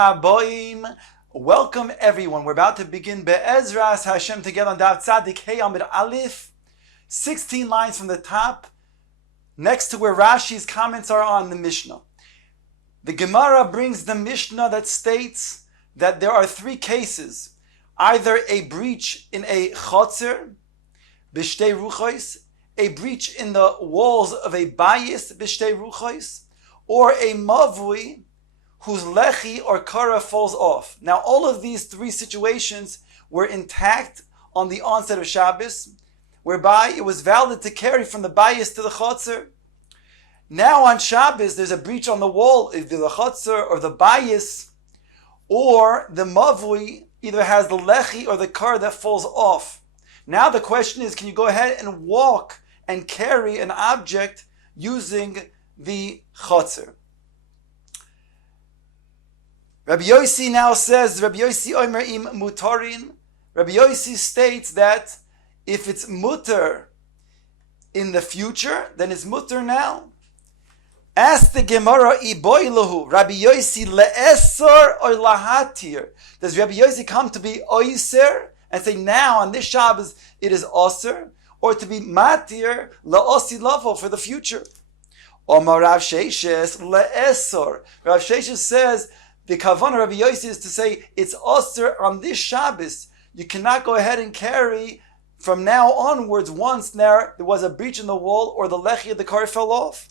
Haboim. Welcome everyone. We're about to begin Be'ezras Hashem together on Daf Tzadik Hey Amud Aleph. 16 lines from the top, next to where Rashi's comments are on the Mishnah. The Gemara brings the Mishnah that states that there are three cases. Either a breach in a chotzer, b'shtei ruchos, a breach in the walls of a bayis, b'shtei ruchos, or a mavui, whose lechi or kara falls off. Now all of these three situations were intact on the onset of Shabbos, whereby it was valid to carry from the bayis to the chotzer. Now on Shabbos, there's a breach on the wall, either the chotzer or the bayis, or the mavui either has the lechi or the kar that falls off. Now the question is, can you go ahead and walk and carry an object using the chotzer? Rabbi Yossi now says, Rabbi Yossi Omer im mutarin. Rabbi Yossi states that if it's mutter in the future, then it's mutter now. Ask the Gemara, Iboilahu, Rabbi Yossi le'esor or lahatir. Does Rabbi Yossi come to be oiser and say now on this Shabbos it is oser, or to be matir la'osi lavo for the future? Omar Rav Sheishes le'esor. Rav Sheishes says the kavanah Rabbi Yossi is to say it's oser on this Shabbos. You cannot go ahead and carry from now onwards once there was a breach in the wall or the lechi of the car fell off.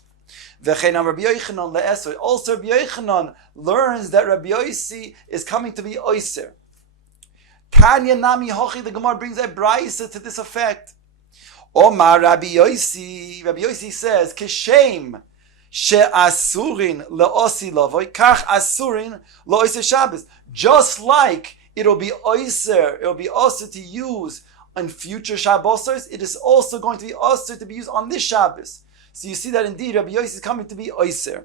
Also Rabbi Yochanan learns that Rabbi Yossi is coming to be oiser. Tanya Nami Hochi, the Gemara brings a brayse to this effect. Omar Rabbi Yossi says, Kishem she'asurin le'osi lavoy, kach asurin le'oiser Shabbos. Just like it'll be oiser to use on future Shabbosers, it is also going to be oiser to be used on this Shabbos. So you see that indeed Rabbi Yossi is coming to be oiser.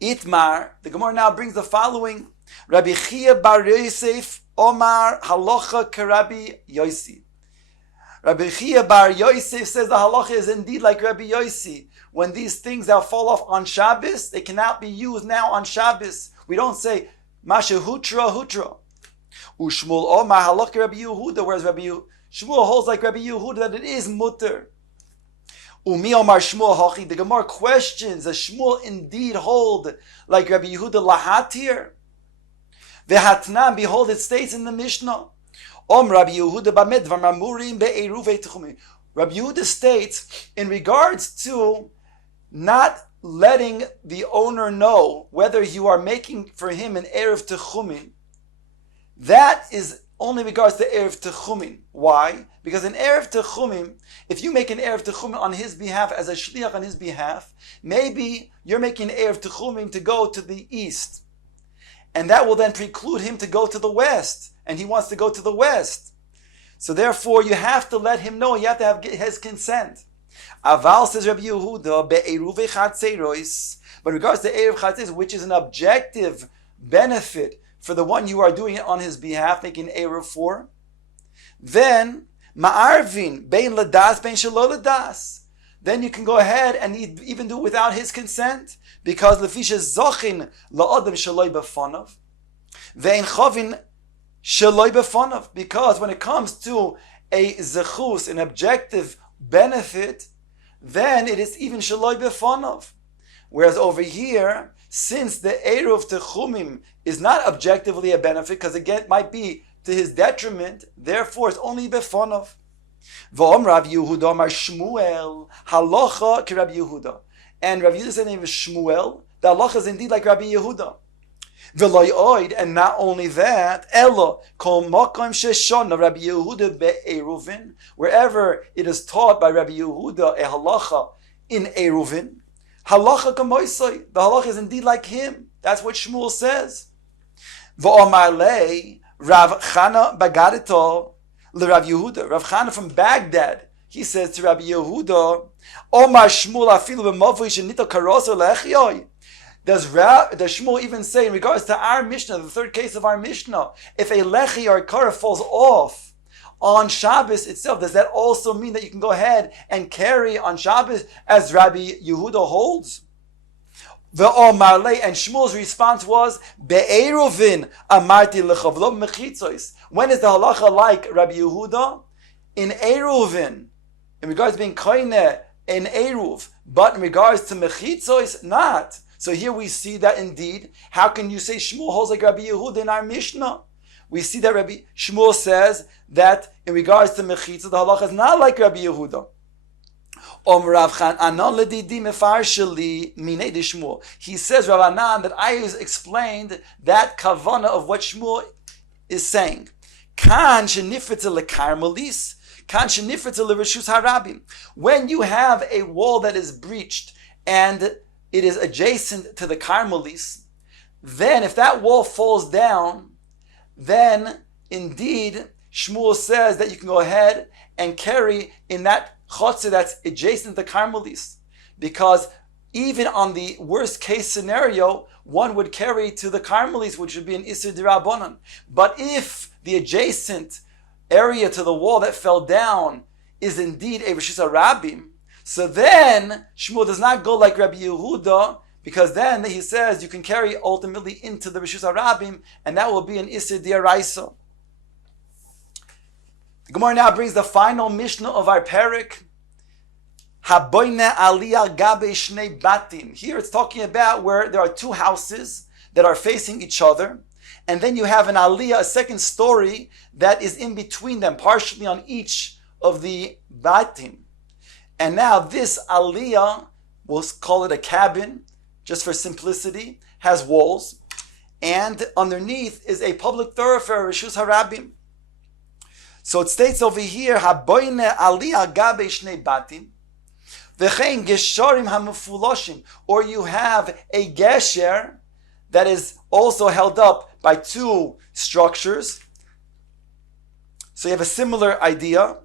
Itmar, the Gemara now brings the following. Rabbi Chia bar Yosef Omar halacha k'Rabbi Yossi. Rabbi Chia bar Yosef says the halacha is indeed like Rabbi Yossi. When these things that fall off on Shabbos, they cannot be used now on Shabbos. We don't say Masha Hutra. Ushmul Omar halacha Rabbi Yehuda, whereas Shmuel holds like Rabbi Yehuda that it is mutter. Umi Omar Shmuel Hachi. The Gemara questions, does Shmuel indeed hold like Rabbi Yehuda lahatir? Vehatnan, behold, it states in the Mishnah. Rabbi Yehuda b'medvar mamurim be'eruvei techumim. Rabbi Yehuda states in regards to not letting the owner know whether you are making for him an eruv techumin. That is only regards to eruv techumin. Why? Because in eruv techumin, if you make an eruv techumin on his behalf as a shliach on his behalf, maybe you're making an eruv techumin to go to the east. And that will then preclude him to go to the west. And he wants to go to the west. So therefore, you have to let him know. You have to have his consent. Aval, says Rabbi Yehuda, be'eruvei chatzeiros. But in regards to eruv chatzeiros, which is an objective benefit for the one you are doing it on his behalf, making eruv for, then ma'arvin bein ladas bein shelo ladas. Then you can go ahead and even do it without his consent, because lefisha zochin la'adam shaloi b'fanav, ve'in chavin shaloi b'fanav. Because when it comes to a zechus, an objective benefit, then it is even shaloi b'fanav. Whereas over here, since the eruv techumim is not objectively a benefit, because again it might be to his detriment, therefore it's only b'fanav. V'om Rav Yehuda Amar Shmuel halacha ki Rabbi Yehuda. And Rav Yehuda said the name is Shmuel. The halacha is indeed like Rabbi Yehuda. V'loy oid, and not only that, elo kol makom sheshon Rabbi Yehuda be'eruvin. Wherever it is taught by Rabbi Yehuda a halacha in eruvin, halacha kamoisoi. The halacha is indeed like him. That's what Shmuel says. V'omar lei Rav Chana bagadito. Rav Yehuda, Rav Chana from Baghdad, he says to Rabbi Yehuda, Omar Shmuel afilu b'mavui shenito karosa le'echiyoi. Does Shmuel even say in regards to our Mishnah, the third case of our Mishnah, if a lechi or a kara falls off on Shabbos itself, does that also mean that you can go ahead and carry on Shabbos as Rabbi Yehuda holds? Ve'omarle, and Shmuel's response was, Be'eruvin amarti lechavlo mechitzois. When is the halacha like Rabbi Yehuda? In Eruvin, in regards to being koine in Eruv, but in regards to mechitzois, not. So here we see that indeed, how can you say Shmuel holds like Rabbi Yehuda in our Mishnah? We see that Rabbi Shmuel says that in regards to mechitzah, the halacha is not like Rabbi Yehuda. He says, Rav Anan, that I explained that kavana of what Shmuel is saying. When you have a wall that is breached and it is adjacent to the Carmelis, then if that wall falls down, then indeed Shmuel says that you can go ahead and carry in that chotzer that's adjacent to the Carmelis, because even on the worst case scenario, one would carry to the Carmelis, which would be an Isser D'Rabbanan. But if the adjacent area to the wall that fell down is indeed a Rishus HaRabim, so then Shmuel does not go like Rabbi Yehuda, because then he says you can carry ultimately into the Rishus HaRabim, and that will be an Isser D'Oraisa. The Gemara now brings the final Mishnah of our parak. Haboine aliyah gabe shnei batim. Here it's talking about where there are two houses that are facing each other, and then you have an aliyah, a second story, that is in between them, partially on each of the batim. And now this aliyah, we'll call it a cabin, just for simplicity, has walls, and underneath is a public thoroughfare, Rishus HaRabim. So it states over here, Haboine aliyah gabe shnei batim, v'chein gesharim hamefuloshim, or you have a gesher that is also held up by two structures. So you have a similar idea.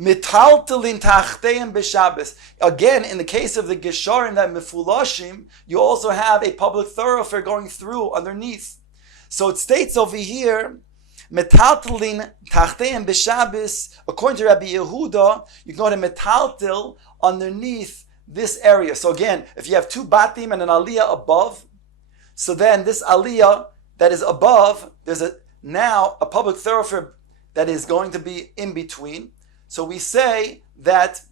Mitaltelin tachteim b'Shabbos. Again, in the case of the gesharim that mefuloshim, you also have a public thoroughfare going through underneath. So it states over here, metaltelin tachteim b'Shabbos. According to Rabbi Yehuda, you can go to metaltel underneath this area. So again, if you have two batim and an aliyah above, so then this aliyah that is above, there's now a public thoroughfare that is going to be in between. So we say that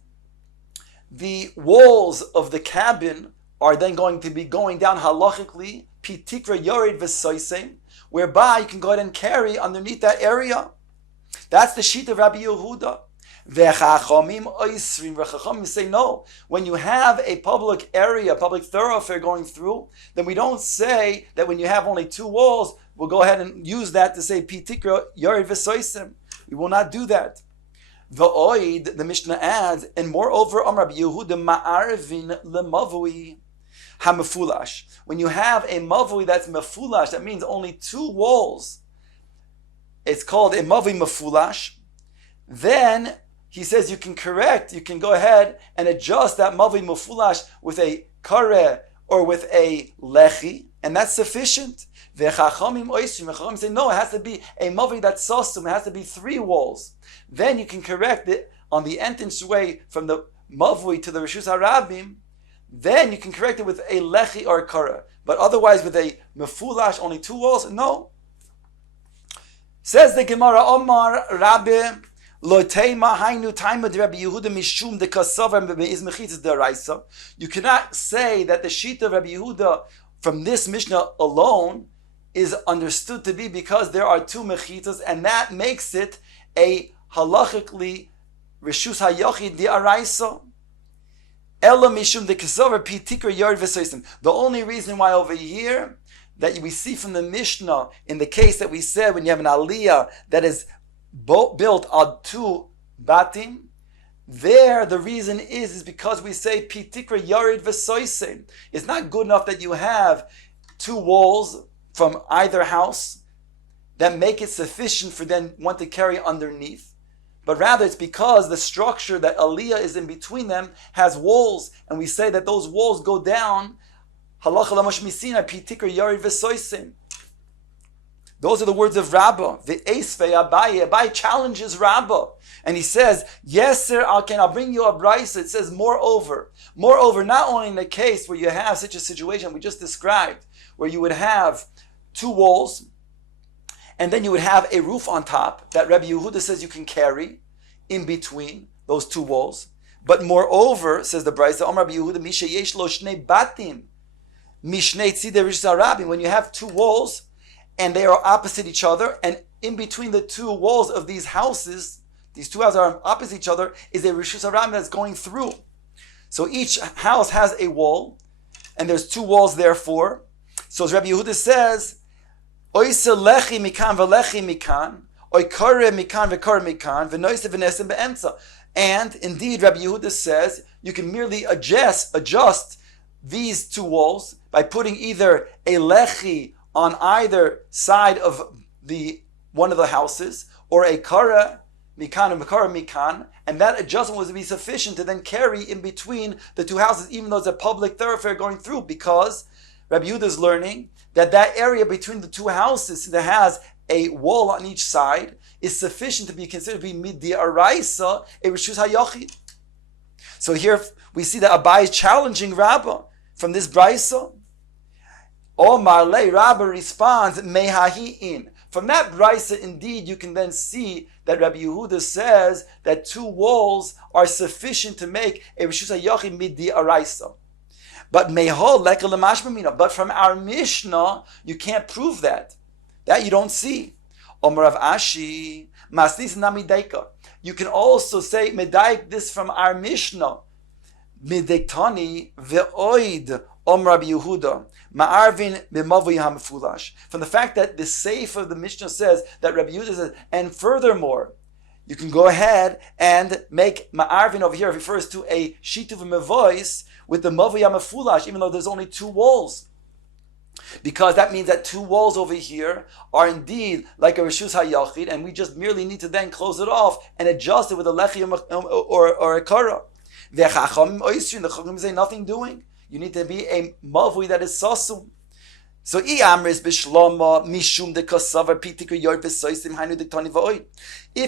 the walls of the cabin are then going to be going down halachically, pitikra yored v'soisem, whereby you can go ahead and carry underneath that area. That's the sheet of Rabbi Yehuda. V'chachamim say no. When you have a public area, public thoroughfare going through, then we don't say that when you have only two walls, we'll go ahead and use that to say pitikra yored v'soisem. We will not do that. The Oid, the Mishnah adds, and moreover, Rabbi Yehuda ma'arvin lemavui hamefulash. When you have a mavui that's mefulash, that means only two walls. It's called a mavui mefulash. Then he says you can go ahead and adjust that mavui mefulash with a kare or with a lechi, and that's sufficient. The Chachamim say no, it has to be a mavui that's sosum, it has to be three walls. Then you can correct it on the entranceway from the mavui to the Rishus HaRabim. Then you can correct it with a lechi or a kara. But otherwise, with a mefulash, only two walls, no. Says the Gemara, Omar Rabbi Loteima Hainu Taima de Rabbi Yehuda Mishum de Kasavar Be'ez Mechitzas D'Oraisa. You cannot say that the sheet of Rabbi Yehuda from this Mishnah alone is understood to be because there are two mechitzas, and that makes it a halachically Rishus HaYachid D'Oraisa. Ela Mishum de Kasavar Pitikra Yard V'Soisim. The only reason why over here that we see from the Mishnah, in the case that we said when you have an aliyah that is built on two batim, there the reason is because we say pitikra yarid v'soisem. It's not good enough that you have two walls from either house that make it sufficient for then one to carry underneath, but rather it's because the structure that aliyah is in between them has walls, and we say that those walls go down halacha lamosh misina pitikra yarid v'soisem. Those are the words of Rabbah. The Esvei Abaye. Abaye challenges Rabbah. And he says, yes, sir, I'll bring you a brisa. It says, moreover, not only in the case where you have such a situation we just described, where you would have two walls, and then you would have a roof on top that Rabbi Yehuda says you can carry in between those two walls. But moreover, says the brisa, Rabbi Yehuda, Misha yesh lo shnei batim, mishnei tzidei rish zarabim. When you have two walls, and they are opposite each other, and in between the two walls of these houses are opposite each other, is a rishus harabim that's going through. So each house has a wall, and there's two walls therefore. So as Rabbi Yehuda says, Oise lechi mikan v'lechi mikan, oikare mikan v'kare mikan, v'noise v'nesem be'emtza. And indeed, Rabbi Yehuda says, you can merely adjust these two walls by putting either a lechi on either side of one of the houses, or a kara mikan and makara mikan, and that adjustment was to be sufficient to then carry in between the two houses, even though it's a public thoroughfare going through, because Rabbi Yehuda is learning that area between the two houses that has a wall on each side is sufficient to be considered to be midiaraisa, a rishus hayachid. So here we see that Abai is challenging Rabbah from this brisa. Omar le Rabbah responds, mehahi'in. From that brisa, indeed, you can then see that Rabbi Yehuda says that two walls are sufficient to make a rishus hayachid midiaraisa. But but from our Mishnah, you can't prove that. That you don't see. Omar Rav Ashi, Masnis Namidaika. You can also say Medaik this from our Mishnah. Midektani ve'oid Omar Rabbi Yehuda. Ma'arvin b'mavui ha'mefulash. From the fact that the Seif of the Mishnah says that Rabbi Yehuda says, and furthermore, you can go ahead and make Ma'arvin over here refers to a shituv mevois with the mavui ha'mefulash, even though there's only two walls. Because that means that two walls over here are indeed like a rishus hayachid, and we just merely need to then close it off and adjust it with a lechi or a kara. The chachamim say nothing doing. You need to be a mavui that is sasum. So if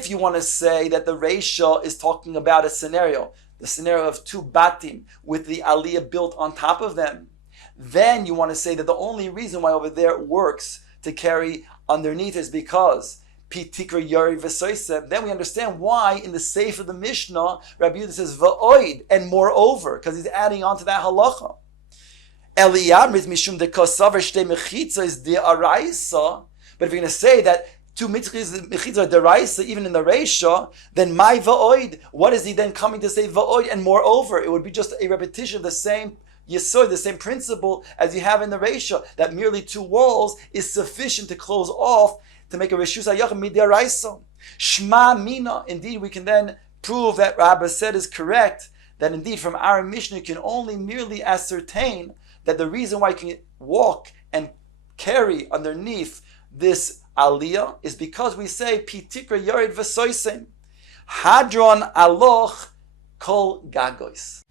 you want to say that the Reisha is talking about a scenario, the scenario of two batim with the aliyah built on top of them, then you want to say that the only reason why over there it works to carry underneath is because pitikra yari v'soisem. Then we understand why in the Seif of the Mishnah, Rabbi Yehuda says va'oid, and moreover, because he's adding on to that halacha. Eliyamrit mishum de kosaver shtei mechitza is de araisa. But if you're going to say that two mechitza are deraisa even in the Reisha, then my va'oid, what is he then coming to say va'oid? And moreover, it would be just a repetition of the same Yesod, the same principle as you have in the Reisha, that merely two walls is sufficient to close off to make a Rishus HaYachim Mid'Araisa. Shma Mina. Indeed, we can then prove that Rabbah said is correct, that indeed from our Mishnah you can only merely ascertain that the reason why you can walk and carry underneath this aliyah is because we say Pitikra Yared V'Soisem Hadron Aloch Kol Gagois.